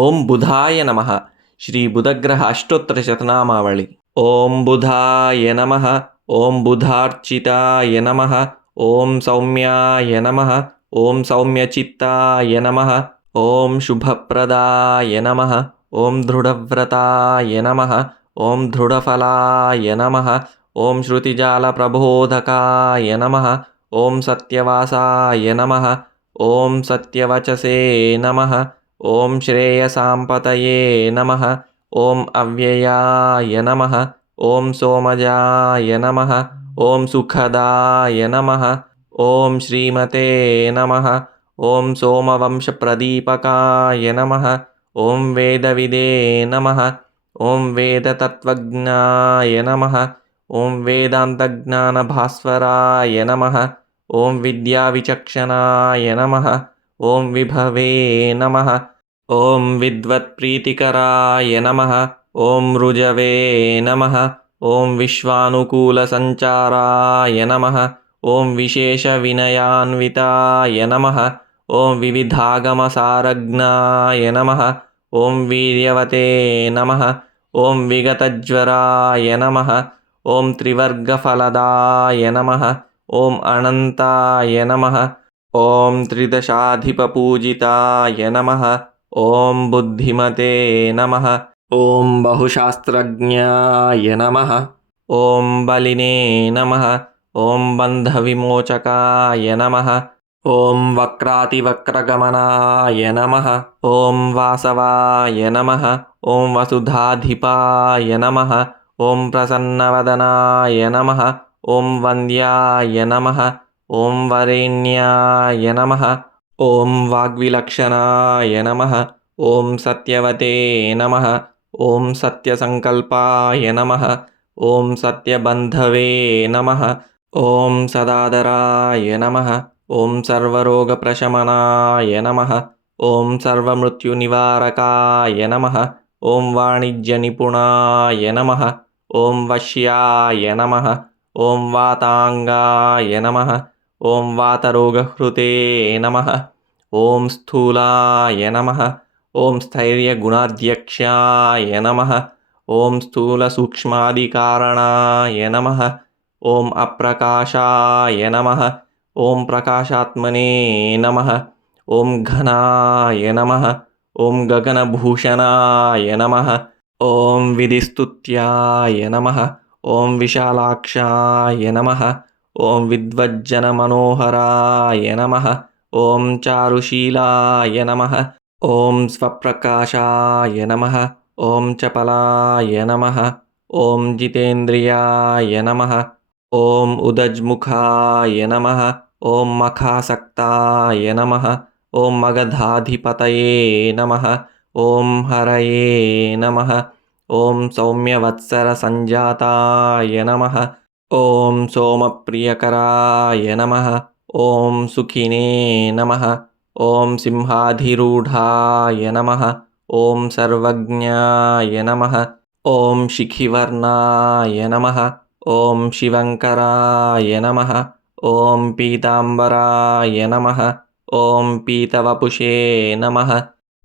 ఓం బుధాయ నమః. శ్రీ బుధగ్రహ అష్టోత్తర శతనామావళి. ఓం బుధాయ నమః. ఓం బుధార్చితాయ నమః. ఓం సౌమ్యాయ నమః. ఓం సౌమ్యచిత్తాయ నమః. ఓం శుభప్రదాయ నమః. ఓం దృఢవ్రతాయ నమః. ఓం దృఢఫలాయ నమః. ఓం శృతిజాలప్రబోధకాయ నమః. ఓం సత్యవాసాయ నమః. ఓం సత్యవచసే నమః. ఓం శ్రేయసాంపతయే నమః. ఓం అవ్యయాయ నమః. ఓం సోమజాయ నమః. ఓం సుఖదాయ నమః. ఓం శ్రీమతే నమః. ఓం సోమవంశప్రదీపకాయ నమః. ఓం వేదవిదే నమః. ఓం వేదతత్వజ్ఞాయ నమః. ఓం వేదాంతజ్ఞానభాస్వరాయ నమః. ఓం విద్యావిచక్షణాయ నమః. ఓం విభవే నమః. ఓం విద్వత్ప్రీతికరాయ నమః. ఓం రుజవే నమః. ఓం విశ్వానుకూలసంచారాయ నమః. ఓం విశేషవినయాన్వితాయ నమః. ఓం వివిధాగమసారజ్ఞాయ నమః. ఓం వీర్యవతే నమః. ఓం విగతజ్వరాయ నమః. ఓం త్రివర్గఫలదాయ నమః. ఓం అనంతాయ నమః. ఓం త్రిదశాధిపపూజితాయ నమః. ఓం బుద్ధిమతే నమః. ఓం బహుశాస్త్రజ్ఞాయ నమః. ఓం బలినే నమః. ఓం బంధవిమోచకాయ నమః. ఓం వక్రాతివక్రగమనాయ నమః. ఓం వాసవాయ నమః. ఓం వసుధాధిపాయ నమః. ఓం ప్రసన్నవదనాయ నమః. ఓం వంద్యాయ నమః. ఓం వరేణ్యాయ నమః. ఓం వాగ్విలక్షణాయ నమః. ఓం సత్యవతే నమః. ఓం సత్యసంకల్పాయ నమః. ఓం సత్యబంధవే నమః. ఓం సదాదరాయ నమః. ఓం సర్వరోగప్రశమనాయ నమః. ఓం సర్వమృత్యునివారకాయ నమః. ఓం వాణిజ్యనిపుణాయ నమః. ఓం వశ్యాయ నమః. ఓం వాతాంగాయ నమః. ఓం వాతరోగహృతే నమః. ఓం స్థూలాయ నమః. ఓం స్థైర్యగుణాధ్యక్షాయ నమః. ఓం స్థూలసూక్ష్మాదికారణాయ నమః. ఓం అప్రకాశాయ నమః. ఓం ప్రకాశాత్మనే నమః. ఓం ఘనాయ నమః. ఓం గగనభూషణాయ నమః. ఓం విధిస్తుత్యాయ నమః. ఓం విశాలాక్షాయ నమః. ఓం విద్వజ్జనమనోహరాయ నమః. ఓం చారుశీలాయ నమః. ఓం స్వప్రకాశాయ నమః. ఓం చపలాయ నమః. ఓం జితేంద్రియాయ నమః. ఓం ఉదజ్ముఖాయ నమః. ఓం మఖాసక్తాయ నమః. ఓం మగధాధిపతయే నమః. ఓం హరయే నమః. ఓం సౌమ్యవత్సరసంజాతాయ నమః. ఓం సోమప్రియకరాయ నమః. ఓం సుఖినే నమః. ఓం సింహాధిరూఢాయ నమః. ఓం సర్వజ్ఞాయ నమః. ఓం శిఖివర్ణాయ నమః. ఓం శివంకరాయ నమః. ఓం పీతాంబరాయ నమః. ఓం పీతవపుషే నమః.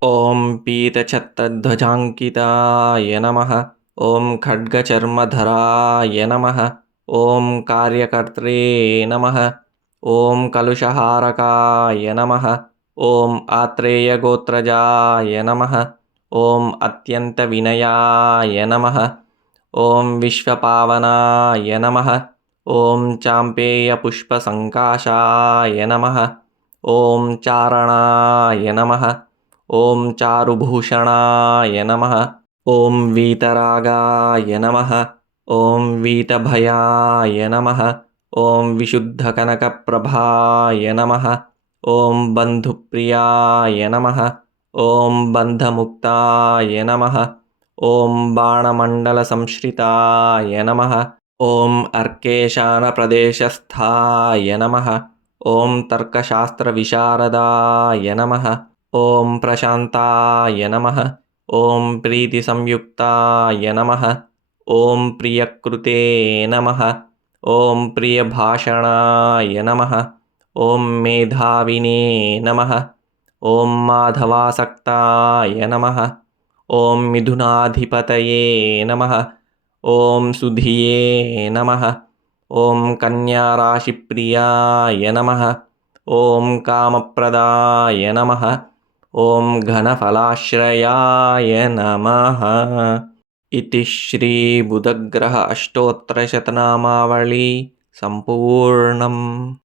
ఓం పీతఛత్రధ్వజాంకితాయ నమః. ఓం ఖడ్గచర్మధరాయ నమః. ఓం కార్యకర్త్రే నమః. ఓం కలుషహారకాయ నమః. ఓం ఆత్రేయగోత్రజాయ నమః. ఓం అత్యంతవినయాయ నమః. ఓం విశ్వపావనాయ నమః. ఓం చాంపేయపుష్పసంకాశాయ నమః. ఓం చారణాయ నమః. ఓం చారుభూషణాయ నమః. ఓం వీతరాగాయ నమః. ఓం వీతభయాయ నమః. ఓం విశుద్ధకనకప్రభాయ నమః. ఓం బంధుప్రియాయ నమః. ఓం బంధముక్తాయ నమః. ఓం బాణమండలసంశ్రితాయ నమః. ఓం అర్కేశానప్రదేశస్థాయ నమః. ఓం తర్కశాస్త్రవిశారదాయ నమః. ఓం ప్రశాంతాయ నమః. ఓం ప్రీతిసంయుక్తాయ నమః. ఓం ప్రియకృతే నమః. ఓం ప్రియభాషణాయ నమః. ఓం మేధావినే నమః. ॐ माधवासक्ताय नमः। ॐ मिथुनाधिपतये नमः। ॐ सुधिये नमः। ॐ कन्याराशिप्रियाय नमः। ॐ कामप्रदाय नमः। ॐ घनफलाश्रयाय नमः। इति श्रीबुधग्रह अष्टोत्तरशतनामावली सम्पूर्णम्।